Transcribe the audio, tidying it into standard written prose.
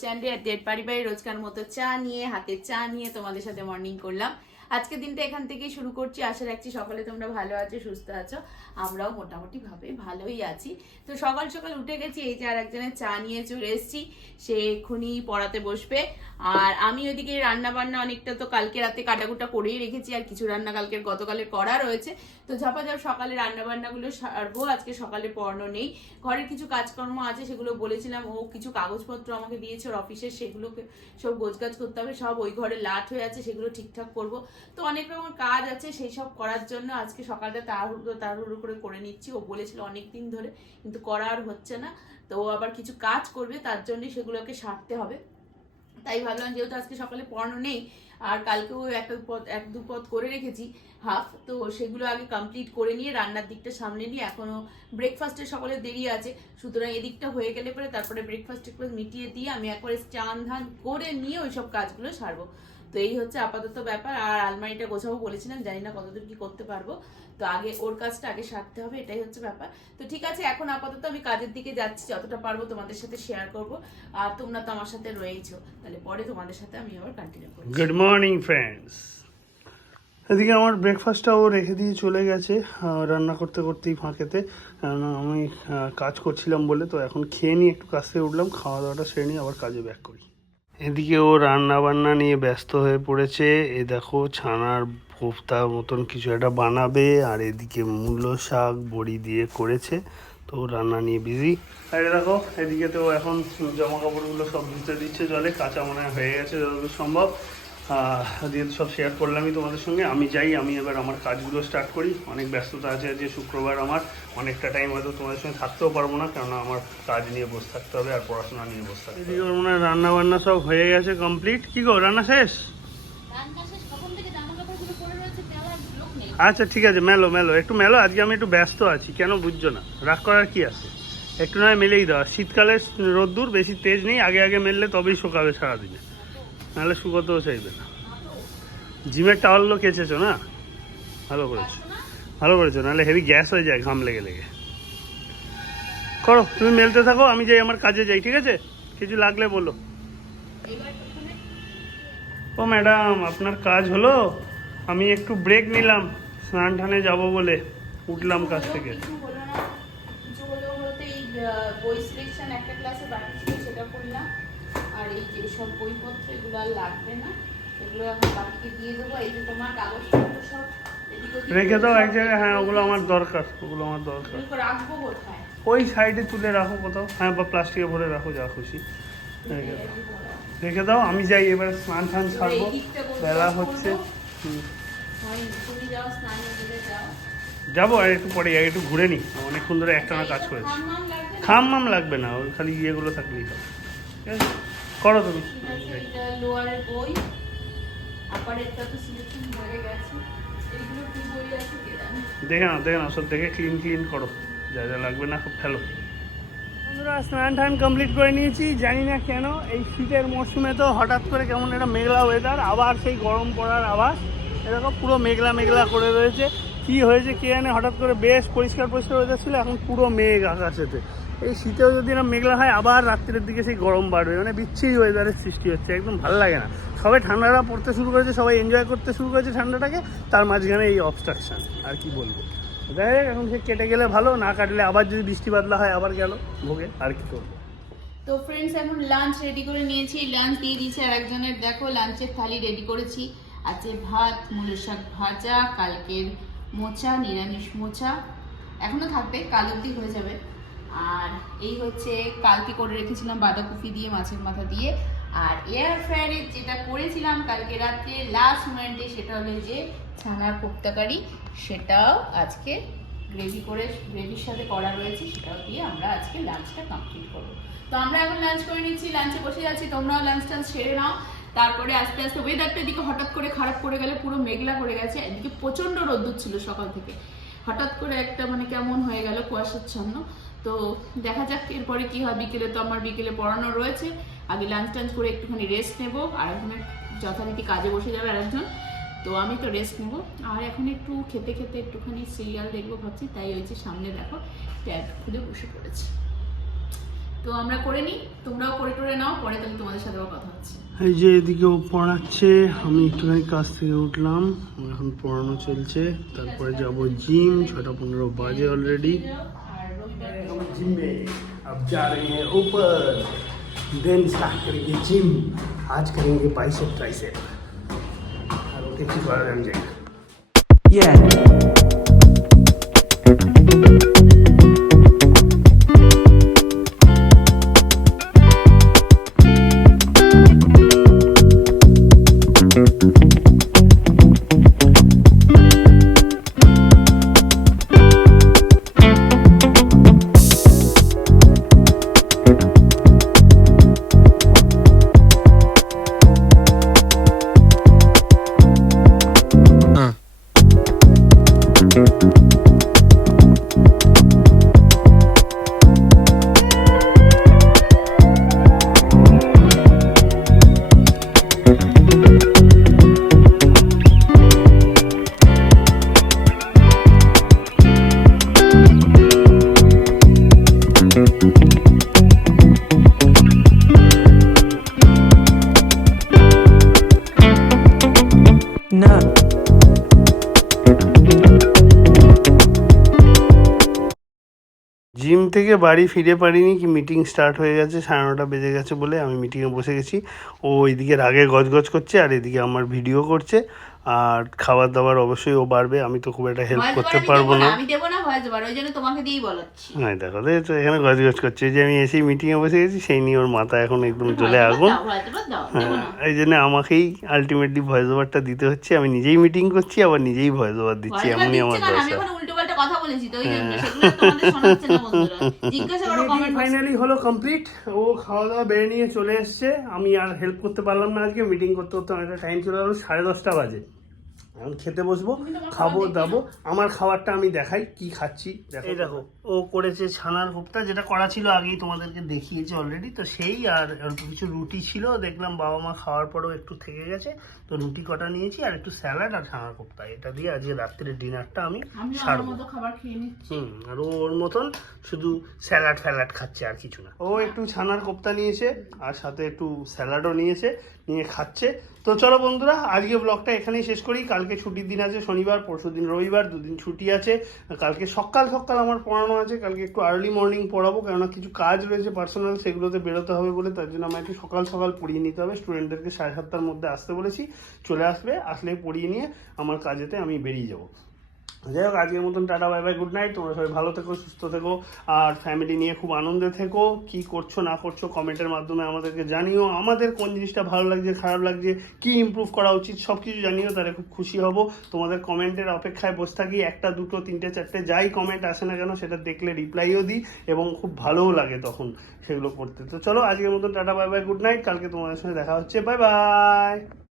চ্যানেলে ডেট পারিবারিক রোজকার মতো চা নিয়ে হাতে চা নিয়ে তোমাদের সাথে মর্নিং করলাম। আজকের দিনটা এখান থেকেই শুরু করছি। আশা রাখছি সকালে তোমরা ভালো আছো, সুস্থ আছো। আমরাও মোটামুটি ভাবে ভালোই আছি। তো সকাল সকাল উঠে গেছি, এই যে আর একজনের চা নিয়ে চলে এসেছি, সে এক্ষুনি পড়াতে বসবে। আর আমি ওইদিকে রান্না বান্না অনেকটা তো কালকে রাতে কাটাকুটা করেই রেখেছি, আর কিছু রান্না কালকের গতকালের করা রয়েছে। তো ঝাপাঝাপ সকালে রান্না বান্নাগুলো সারবো। আজকে সকালে পড়ানো নেই, ঘরের কিছু কাজকর্ম আছে, সেগুলো বলেছিলাম। ও কিছু কাগজপত্র আমাকে দিয়েছে ওর অফিসের, সেগুলোকে সব গোছগাছ করতে হবে। সব ওই ঘরে লাট হয়ে আছে, সেগুলো ঠিকঠাক করব। তো অনেক রকম কাজ আছে, সেই সব করার জন্য আজকে সকালটা তাড়াহুড়ো করে নিচ্ছি। ও বলেছিল অনেকদিন ধরে, কিন্তু করা আর হচ্ছে না। তো ও আবার কিছু কাজ করবে, তার জন্য সেগুলোকে সারতে হবে। তাই ভাবলাম যেহেতু আজকে সকালে পড়ানো নেই, আর কালকেও এক দু পদ করে রেখেছি হাফ, তো সেগুলো আগে কমপ্লিট করে নিয়ে রান্নার দিকটা সামনে নিয়ে, এখনো ব্রেকফাস্টের সকালে দেরি আছে, সুতরাং এদিকটা হয়ে গেলে পরে তারপরে ব্রেকফাস্ট মিটিয়ে দিয়ে আমি একবারে চান ধান করে নিয়ে ওইসব কাজগুলো সারবো। তো এই হচ্ছে আপাতত ব্যাপার। আর আলমারিটা গোছাবো বলেছিলাম, জানি না কতদূর কি করতে পারবো। তো আগে ওর কাজটা আগে সারতে হবে, এটাই হচ্ছে ব্যাপার। তো ঠিক আছে, এখন আপাতত আমি কাজের দিকে যাচ্ছি, যতটা পারবো তোমাদের সাথে শেয়ার করব। আর তোমরা তো আমার সাথে রয়েইছো, তাহলে পরে তোমাদের সাথে আমি আবার কন্টিনিউ করব। Good morning friends. এদিকে আমার ব্রেকফাস্টটাও রেখে দিয়ে চলে গেছে রান্না করতে করতেই ফাঁকেতে। আমি কাজ করছিলাম বলে, তো এখন খেয়ে নিয়ে একটু কাজ থেকে উঠলাম, খাওয়া দাওয়াটা সেরে নিয়ে আবার কাজে ব্যাক করি। এদিকে ও রান্না বান্না নিয়ে ব্যস্ত হয়ে পড়েছে। এই দেখো ছানার কোফতা মতন কিছু একটা বানাবে, আর এদিকে মূলো শাক বড়ি দিয়ে করেছে, তো রান্না নিয়ে বিজি। আর দেখো এদিকে তো এখন জামা কাপড়গুলো সব ধুতে দিচ্ছে জলে, কাঁচা মনে হয়ে গেছে যতদূর সম্ভব। দিয়ে সব শেয়ার করলামই তোমাদের সঙ্গে। আমি যাই, আমি এবার আমার কাজগুলো স্টার্ট করি। অনেক ব্যস্ততা আছে, যে শুক্রবার আমার অনেকটা টাইম হয়তো তোমাদের সঙ্গে থাকতেও পারবো না, কেননা আমার কাজ নিয়ে বসে থাকতে হবে আর পড়াশোনা নিয়ে বসে থাকতে হবে। এদিকে মনে হয় রান্না বান্না সব হয়ে গেছে কমপ্লিট। কি গো, রান্না শেষ? আচ্ছা ঠিক আছে, মেলো একটু মেলো। আজকে আমি একটু ব্যস্ত আছি, কেন বুঝছো না? রাগ করার কি আছে, একটু নয় মেলেই দেওয়া। শীতকালে রোদ্দুর বেশি তেজ নেই, আগে মেললে তবেই শুকাবে সারাদিনে, নাহলে শুকোতেও চাইবে না। জিমের টাওয়ালগুলো কেচেছো না? ভালো করেছো, নাহলে হেভি গ্যাস হয়ে যায় ঘাম লেগে লেগে। করো, তুমি মেলতে থাকো, আমি যাই আমার কাজে যাই, ঠিক আছে? কিছু লাগলে বলো। ও ম্যাডাম, আপনার কাজ হলো? আমি একটু ব্রেক নিলাম, স্নান টানে যাবো বলে উঠলাম কাজ থেকে। বই সিলেকশন একটা ক্লাসে বাকি ছিল, সেটা করলাম। আর এই যে সব বইপত্র এগুলো আর লাগবে না, এগুলো এখন বাকিকে দিয়ে দেবো। এই যে তোমার কাগজপত্র সব রেখে দাও এক জায়গায়। হ্যাঁ, ওগুলো আমার দরকার। রাখবো কোথায়? ওই সাইডে তুলে রাখো কোথাও, হ্যাঁ, বা প্লাস্টিকে ভরে রাখো, যা খুশি রেখে দাও। আমি যাই এবার, স্নান টান ছাড়বো, বেলা হচ্ছে। যাবো আর একটু পরে, একটু ঘুরে নি, অনেকক্ষণ ধরে একটানা কাজ করেছি। খাম লাগবে না, ওই খালি ইয়েগুলো থাকলেই হবে। ঠিক আছে, করো তুমি। দেখে নাও সব দেখে ক্লিন করো, যা লাগবে না সব ফেলো। বন্ধুরা, স্নান টান কমপ্লিট করে নিয়েছি। জানি না কেন এই শীতের মরশুমে তো হঠাৎ করে কেমন একটা মেঘলা ওয়েদার, আবার সেই গরম পড়ার আওয়াজ। এরকম পুরো মেঘলা করে রয়েছে। কি হয়েছে কে জানে, হঠাৎ করে বেশ পরিষ্কার ওয়েদার ছিল, এখন পুরো মেঘ আকাশেতে। এই শীতেও যদি না মেঘলা হয়, আবার রাত্রের দিকে সেই গরম বাড়বে, মানে বিচ্ছিরি ওয়েদারের সৃষ্টি হচ্ছে, একদম ভালো লাগে না। সবাই ঠান্ডাটা পড়তে শুরু করেছে, সবাই এনজয় করতে শুরু করেছে ঠান্ডাটাকে, তার মাঝখানে এই অবস্ট্রাকশন, আর কি বলবো। দেখ এখন সে কেটে গেলে ভালো, না কাটলে আবার যদি বৃষ্টি বাদলা হয় আবার গেল ভোগে, আর কি করবো। তো ফ্রেন্ডস, এখন লাঞ্চ রেডি করে নিয়েছি, লাঞ্চ দিয়ে দিয়েছি আর একজনের। দেখো লাঞ্চের থালি রেডি করেছি। আছে ভাত, মূলো শাক ভাজা, কালকের মোচা, নিরামিষ মোচা এখনো থাকবে, কাল অবধি হয়ে যাবে। আর এই হচ্ছে কালকে করে রেখেছিলাম বাঁধাকপি দিয়ে, মাছের মাথা দিয়ে। আর এয়ার ফ্রায়ারে যেটা করেছিলাম কালকে রাত্রে লাস্ট মোমেন্টে, সেটা হলো যে ছানার কোপ্তা কারি, সেটাও আজকে গ্রেভির সাথে করা রয়েছে, সেটাও দিয়ে আমরা আজকে লাঞ্চটা কমপ্লিট করবো। তো আমরা এখন লাঞ্চ করে নিচ্ছি, লাঞ্চে বসে যাচ্ছি, তোমরাও লাঞ্চ টাঞ্চ সেরে নাও। তারপরে আস্তে আস্তে ওয়েদারটা এদিকে হঠাৎ করে খারাপ করে গেলে, পুরো মেঘলা করে গেছে, এদিকে প্রচন্ড রোদ্দুর ছিল সকাল থেকে, হঠাৎ করে একটা মানে কেমন হয়ে গেল কুয়াশাচ্ছন্ন। তো দেখা যাক এরপরে কি হয়। বিকেলে পড়ানো রয়েছে, আগে লাঞ্চ টাঞ্চ করে একটুখানি রেস্ট নেবো, আর এখন যথারীতি কাজে বসে যাবে আরেকজন। তো আমি তো রেস্ট নেবো, আর এখন একটু খেতে একটুখানি সিরিয়াল দেখবো ভাবছি, তাই ওই যে সামনে দেখো ট্যাব খুলে বসে পড়েছি। তো আমরা করে নিই, তোমরাও করে টোরে নাও, পরে তাহলে তোমাদের সাথে আবার কথা হচ্ছে। এই যে এদিকে ও পড়াচ্ছে, আমি একটুখানি কাজ থেকে উঠলাম, এখন পড়ানো চলছে, তারপরে যাব জিম। 6:15 বাজে অলরেডি। हम जिम में अब जा रहे हैं ऊपर, देन स्टार्ट करेंगे जिम। आज करेंगे बाइसेप ट्राइसेप और ओके की बार हम जाएंगे। জিম থেকে বাড়ি ফিরে পারিনি কি মিটিং স্টার্ট হয়ে গেছে, 9:30 বেজে গেছে বলে আমি মিটিংয়ে বসে গেছি। ও এদিকে রাগে গজগজ করছে আর এদিকে আমার ভিডিও করছে। আর খাবার দাবার অবশ্যই ও বাড়বে, আমি তো খুব একটা হেল্প করতে পারবো না। আমি দেবো না ভয়েস ওভার, ওই জন্য তোমাকে দিয়েই বলাচ্ছি। হ্যাঁ দেখো তো এখানে গজগজ করছে, যে আমি এসেই মিটিংয়ে বসে গেছি সেই নিয়ে ওর মাথা এখন একদম চলে আগুন। হ্যাঁ, এই জন্য আমাকেই আলটিমেটলি ভয়েস ওভারটা দিতে হচ্ছে। আমি নিজেই মিটিং করছি আবার নিজেই ভয়েস ওভার দিচ্ছি, এমনই আমার দশা। কথা বলেছি তো, ওই জন্য সেগুলো তোমাদের শোনাচ্ছে না বন্ধুরা। জিজ্ঞাসা করো কমেন্ট। ফাইনালি হলো কমপ্লিট, ও খাওয়া দাওয়া বেড়ে নিয়ে চলে এসছে। আমি আর হেল্প করতে পারলাম না আজকে, মিটিং করতে করতে অনেকটা টাইম চলে গেলো। 10:30 বাজে, এখন খেতে বসবো, খাবো দাবো। আমার খাবারটা আমি দেখাই কি খাচ্ছি। এই দেখো, ও করেছে ছানার কোপ্তা, যেটা করা ছিল আগেই তোমাদেরকে দেখিয়েছে অলরেডি। তো সেই আর অল্প কিছু রুটি ছিল, দেখলাম বাবা মা খাওয়ার পরেও একটু থেকে গেছে, তো রুটি কটা নিয়েছি আর একটু স্যালাড আর ছানার কোপ্তা। এটা দিয়ে আজকে রাত্রের ডিনারটা আমি সারবো। আর ওর মতন শুধু স্যালাড ফ্যালাড খাচ্ছে, আর কিছু না। ও একটু ছানার কোপ্তা নিয়েছে আর সাথে একটু স্যালাডও নিয়েছে, নিয়ে খাচ্ছে। তো চলো বন্ধুরা, আজকে ব্লগটা এখানেই শেষ করি। কালকে ছুটির দিন আছে, শনিবার, পরশুদিন রবিবার, দুদিন ছুটি আছে। কালকে সকাল আমার পড়ানো আছে, কালকে একটু আর্লি মর্নিং পড়াবো, কেননা কিছু কাজ রয়েছে পার্সোনাল, সেগুলোতে বেরোতে হবে বলে, তার জন্য আমার একটু সকাল পড়িয়ে নিতে হবে। স্টুডেন্টদেরকে 7:30টার মধ্যে আসতে বলেছি, চলে আসবে, আসলে পড়িয়ে নিয়ে আমার কাজেতে আমি বেরিয়ে যাবো। যাই হোক, আজকের মতন tata, bye bye, good night. তোমরা সবাই ভালো থেকো, সুস্থ থেকো, আর ফ্যামিলি নিয়ে খুব আনন্দে থেকো। কি করছো না করছো কমেন্টের মাধ্যমে আমাদেরকে জানিও। আমাদের কোন জিনিসটা ভালো লাগছে, খারাপ লাগছে, কি ইমপ্রুভ করা উচিত, সব কিছু জানিও, তাহলে খুব খুশি হব। তোমাদের কমেন্টের অপেক্ষায় বসে থাকি। 1টা 2টো 3টে 4টে যাই কমেন্ট আসে না কেন, সেটা দেখলে রিপ্লাইও দিই এবং খুব ভালোও লাগে তখন সেগুলো করতে। তো চলো, আজকের মতন tata, bye bye, good night. কালকে তোমাদের সঙ্গে দেখা হচ্ছে, বাই বাই।